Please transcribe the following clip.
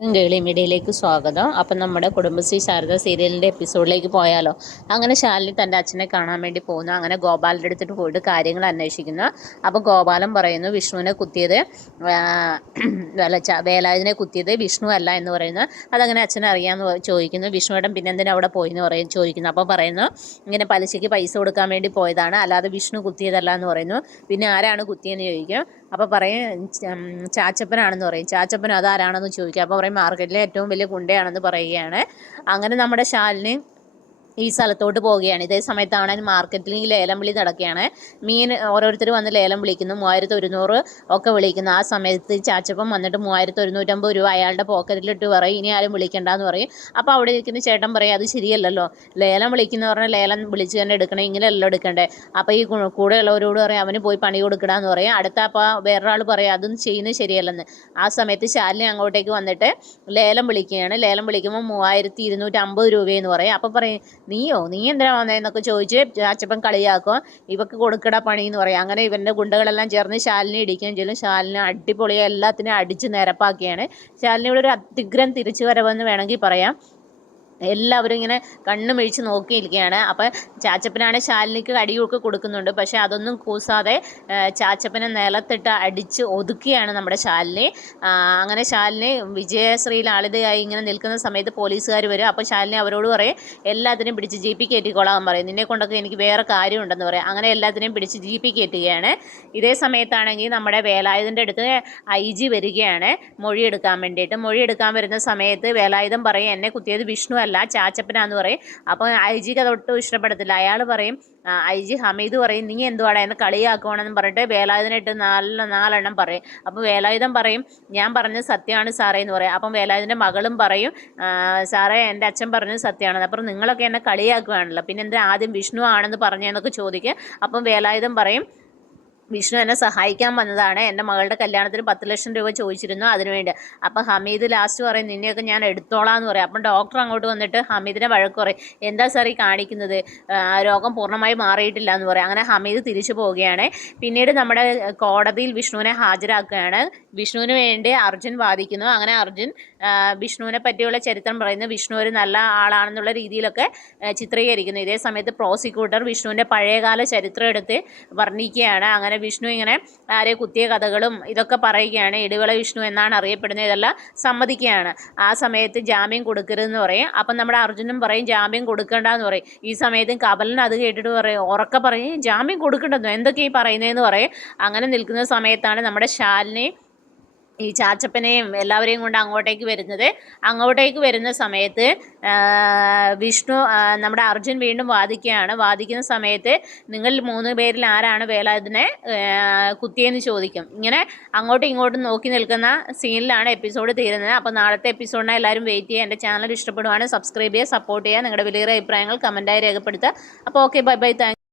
ഗേളി മീഡിയയിലേക്ക് സ്വാഗതം. അപ്പം നമ്മുടെ കുടുംബശ്രീ ശാരദ സീരിയലിന്റെ എപ്പിസോഡിലേക്ക് പോയാലോ? അങ്ങനെ ശാലിനി തന്റെ അച്ഛനെ കാണാൻ വേണ്ടി പോകുന്നു. അങ്ങനെ ഗോപാലിന്റെ അടുത്തിട്ട് പോയിട്ട് കാര്യങ്ങൾ അന്വേഷിക്കുന്നു. അപ്പോൾ ഗോപാലൻ പറയുന്നു വിഷ്ണുവിനെ കുത്തിയത് വേലായുധനെ കുത്തിയത് വിഷ്ണു അല്ല എന്ന് പറയുന്നു. അതങ്ങനെ അച്ഛനെ അറിയാമെന്ന് ചോദിക്കുന്നു. വിഷ്ണുവിടം പിന്നെ എന്തിനാ അവിടെ പോയി എന്ന് പറയും ചോദിക്കുന്നു. അപ്പോൾ പറയുന്നു ഇങ്ങനെ പലിശയ്ക്ക് പൈസ കൊടുക്കാൻ വേണ്ടി പോയതാണ്. അല്ലാതെ വിഷ്ണു കുത്തിയതല്ല എന്ന് പറയുന്നു. പിന്നെ ആരാണ് കുത്തിയെന്ന് ചോദിക്കും. അപ്പോൾ പറയും ചാച്ചപ്പനാണെന്ന് പറയും. ചാച്ചപ്പൻ അതാരാണെന്ന് ചോദിക്കും. അപ്പോൾ പറയും മാർക്കറ്റിലെ ഏറ്റവും വലിയ ഗുണ്ടയാണെന്ന് പറയുകയാണ്. അങ്ങനെ നമ്മുടെ ശാലിനി ഈ സ്ഥലത്തോട്ട് പോവുകയാണ്. ഇതേ സമയത്താണ് മാർക്കറ്റിൽ ഈ ലേലം വിളി നടക്കുകയാണ്. മീൻ ഓരോരുത്തർ വന്ന് ലേലം വിളിക്കുന്നു. മൂവായിരത്തി ഒരുന്നൂറ് ഒക്കെ വിളിക്കുന്നു. ആ സമയത്ത് ചാച്ചപ്പം വന്നിട്ട് മൂവായിരത്തി ഒരുന്നൂറ്റമ്പത് രൂപ അയാളുടെ പോക്കറ്റിലിട്ട് പറയും. ഇനി ആരും വിളിക്കണ്ടെന്ന് പറയും. അപ്പോൾ അവിടെ ഇരിക്കുന്ന ചേട്ടൻ പറയും അത് ശരിയല്ലല്ലോ. ലേലം വിളിക്കുന്ന പറഞ്ഞാൽ ലേലം വിളിച്ച് തന്നെ എടുക്കണേ. ഇങ്ങനെയല്ലോ എടുക്കണ്ടേ. അപ്പോൾ ഈ കൂടെയുള്ളവരോട് പറയും അവന് പോയി പണി കൊടുക്കണമെന്ന് പറയും. അടുത്ത അപ്പോൾ വേറൊരാൾ പറയും അതൊന്നും ചെയ്യുന്നത് ശരിയല്ലെന്ന്. ആ സമയത്ത് ശാലിനി അങ്ങോട്ടേക്ക് വന്നിട്ട് ലേലം വിളിക്കുകയാണ്. ലേലം വിളിക്കുമ്പോൾ മൂവായിരത്തി ഇരുന്നൂറ്റമ്പത് രൂപയെന്ന് പറയും. അപ്പോൾ പറയും നീയോ? നീ എന്തിനാ വന്നതെന്നൊക്കെ ചോദിച്ച് ചാച്ചപ്പൻ കളിയാക്കും. ഇവക്ക് കൊടുക്കട പണി എന്ന് പറയും. അങ്ങനെ ഇവന്റെ ഗുണ്ടകളെല്ലാം ചേർന്ന് ശാലിനെ ഇടിക്കുകയും ചെയ്യും ശാലിനെ അടിപൊളിയെ എല്ലാത്തിനും അടിച്ച് നിരപ്പാക്കിയാണ്. ശാലിനിയുടെ ഒരു അത്യുഗ്രം തിരിച്ചു വരവെന്ന് വേണമെങ്കിൽ പറയാം. എല്ലാവരും ഇങ്ങനെ കണ്ണുമിഴിച്ച് നോക്കിയിരിക്കുകയാണ്. അപ്പം ചാച്ചപ്പനാണ് ശാലിനിക്ക് കടിയൊക്കെ കൊടുക്കുന്നുണ്ട്. പക്ഷേ അതൊന്നും കൂസാതെ ചാച്ചപ്പനെ നിലത്തിട്ട് അടിച്ച് ഒതുക്കിയാണ് നമ്മുടെ ശാലിനി. അങ്ങനെ ശാലിനി വിജയശ്രീയിൽ ആളിതയായി ഇങ്ങനെ നിൽക്കുന്ന സമയത്ത് പോലീസുകാർ വരും. അപ്പോൾ ശാലിനി അവരോട് പറയും എല്ലാത്തിനെയും പിടിച്ച് ജി പി കയറ്റിക്കൊള്ളാമെന്ന് പറയും. നിന്നെ കൊണ്ടൊക്കെ എനിക്ക് വേറെ കാര്യമുണ്ടെന്ന് പറയും. അങ്ങനെ എല്ലാത്തിനെയും പിടിച്ച് ജി പി കയറ്റുകയാണ്. ഇതേ സമയത്താണെങ്കിൽ നമ്മുടെ വേലായുധന്റെ അടുത്ത് ഐ ജി വരികയാണ്. മൊഴിയെടുക്കാൻ വേണ്ടിയിട്ട്. മൊഴിയെടുക്കാൻ വരുന്ന സമയത്ത് വേലായുധം പറയും എന്നെ കുത്തിയത് വിഷ്ണു അല്ല. ചാച്ചപ്പനാന്ന് പറയും. അപ്പോൾ ജിക്ക് ഒട്ടും ഇഷ്ടപ്പെടത്തില്ല. അയാൾ പറയും ഐ ജി ഹമീദ് പറയും നീ എന്തുവാടാ എന്നെ കളിയാക്കുവാണെന്ന് പറഞ്ഞിട്ട് വേലായുധനായിട്ട് നല്ല നാലെണ്ണം പറയും. അപ്പോൾ വേലായുധം പറയും ഞാൻ പറഞ്ഞത് സത്യമാണ് സാറേ എന്ന് പറയും. അപ്പം വേലായുധന്റെ മകളും പറയും സാറേ എന്റെ അച്ഛൻ പറഞ്ഞത് സത്യമാണ് അപ്പം നിങ്ങളൊക്കെ എന്നെ കളിയാക്കുകയാണല്ലോ പിന്നെ എന്താ ആദ്യം വിഷ്ണു ആണെന്ന് പറഞ്ഞതെന്നൊക്കെ ചോദിക്കുക അപ്പം വേലായുധം പറയും വിഷ്ണു എന്നെ സഹായിക്കാൻ വന്നതാണ്. എന്റെ മകളുടെ കല്യാണത്തിന് പത്ത് ലക്ഷം രൂപ ചോദിച്ചിരുന്നു അതിനുവേണ്ടി. അപ്പം ഹമീദ് ലാസ്റ്റ് പറയും നിന്നെയൊക്കെ ഞാൻ എടുത്തോളാം എന്ന് പറയും. അപ്പം ഡോക്ടർ അങ്ങോട്ട് വന്നിട്ട് ഹമീദിനെ വഴക്ക് പറയും. എന്താ സാർ ഈ കാണിക്കുന്നത്? രോഗം പൂർണമായി മാറിയിട്ടില്ല എന്ന് പറയും. അങ്ങനെ ഹമീദ് തിരിച്ചു പോവുകയാണ്. പിന്നീട് നമ്മുടെ കോടതിയിൽ വിഷ്ണുവിനെ ഹാജരാക്കുകയാണ്. വിഷ്ണുവിന് വേണ്ടി അർജുൻ വാദിക്കുന്നു. അങ്ങനെ അർജുൻ വിഷ്ണുവിനെ പറ്റിയുള്ള ചരിത്രം പറയുന്നു വിഷ്ണു ഒരു നല്ല ആളാണെന്നുള്ള രീതിയിലൊക്കെ ചിത്രീകരിക്കുന്നു. ഇതേ സമയത്ത് പ്രോസിക്യൂട്ടർ വിഷ്ണുവിന്റെ പഴയകാല ചരിത്രം എടുത്ത് വർണിക്കുകയാണ്. അങ്ങനെ വിഷ്ണു ഇങ്ങനെ ആരെ കുത്തിയ കഥകളും ഇതൊക്കെ പറയുകയാണ്. ഇടിവള വിഷ്ണു എന്നാണ് അറിയപ്പെടുന്നത്. ഇതെല്ലാം സമ്മതിക്കുകയാണ്. ആ സമയത്ത് ജാമ്യം കൊടുക്കരുതെന്ന് പറയും. അപ്പം നമ്മുടെ അർജുനും പറയും ജാമ്യം കൊടുക്കണ്ടെന്ന് പറയും. ഈ സമയത്ത് കപലൻ അത് കേട്ടിട്ട് പറയും ഉറക്കെ പറയും ജാമ്യം കൊടുക്കണ്ടെന്നോ? എന്തൊക്കെയാണ് ഈ പറയുന്നതെന്ന്? പറയും. അങ്ങനെ നിൽക്കുന്ന സമയത്താണ് നമ്മുടെ ശാലിനെ ഈ ചാച്ചപ്പനെയും എല്ലാവരെയും കൊണ്ട് അങ്ങോട്ടേക്ക് വരുന്നത്. അങ്ങോട്ടേക്ക് വരുന്ന സമയത്ത് വിഷ്ണു നമ്മുടെ അർജുൻ വീണ്ടും വാദിക്കുകയാണ്. വാദിക്കുന്ന സമയത്ത് നിങ്ങൾ മൂന്ന് പേരിൽ ആരാണ് വേലായുധനെ കുത്തിയെന്ന് ചോദിക്കും. ഇങ്ങനെ അങ്ങോട്ടും ഇങ്ങോട്ടും നോക്കി നിൽക്കുന്ന സീനിലാണ് എപ്പിസോഡ് തീരുന്നത്. അപ്പോൾ നാളത്തെ എപ്പിസോഡിനെ എല്ലാവരും വെയിറ്റ് ചെയ്യുക. എന്റെ ചാനൽ ഇഷ്ടപ്പെടുവാണ് സബ്സ്ക്രൈബ് ചെയ്യുക സപ്പോർട്ട് ചെയ്യുക. നിങ്ങളുടെ വലിയ അഭിപ്രായങ്ങൾ കമന്റായി രേഖപ്പെടുത്തുക. അപ്പോൾ ഓക്കെ ബൈ ബൈ താങ്ക്